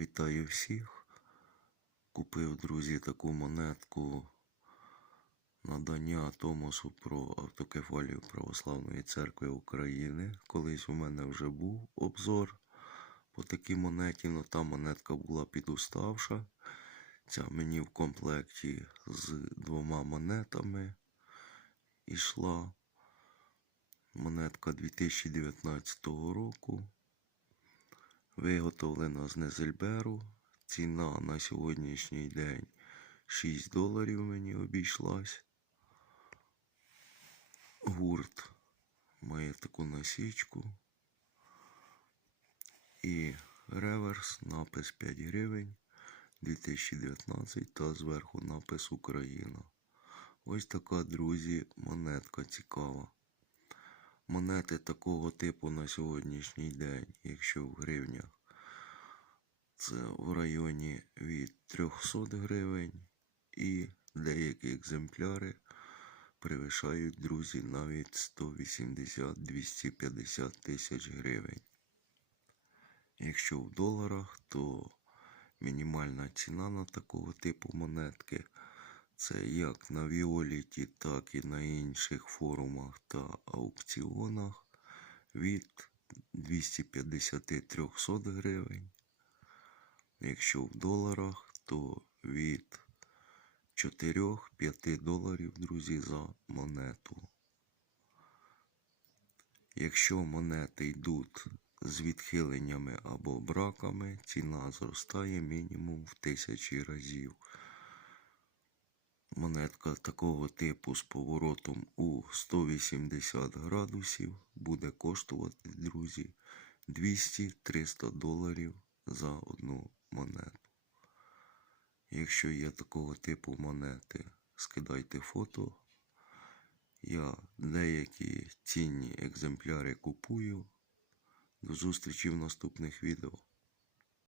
Вітаю всіх. Купив, друзі, таку монетку надання Томосу про автокефалію Православної церкви України. Колись у мене вже був обзор по такій монеті, але та монетка була підуставша. Ця мені в комплекті з двома монетами ішла. Монетка 2019 року. Виготовлена з Незельберу. Ціна на сьогоднішній день 6 доларів мені обійшлась. Гурт має таку насічку. І реверс, напис 5 гривень 2019 та зверху напис Україна. Ось така, друзі, монетка цікава. Монети такого типу на сьогоднішній день, якщо в гривнях, це в районі від 300 гривень і деякі екземпляри перевищають, друзі, навіть 180-250 тисяч гривень. Якщо в доларах, то мінімальна ціна на такого типу монетки це як на Віоліті, так і на інших форумах та аукціонах від 250-300 гривень. Якщо в доларах, то від 4-5 доларів, друзі, за монету. Якщо монети йдуть з відхиленнями або браками, ціна зростає мінімум в тисячі разів. Монетка такого типу з поворотом у 180 градусів буде коштувати, друзі, 200-300 доларів за одну монету. Якщо є такого типу монети, скидайте фото. Я деякі цінні екземпляри купую. До зустрічі в наступних відео.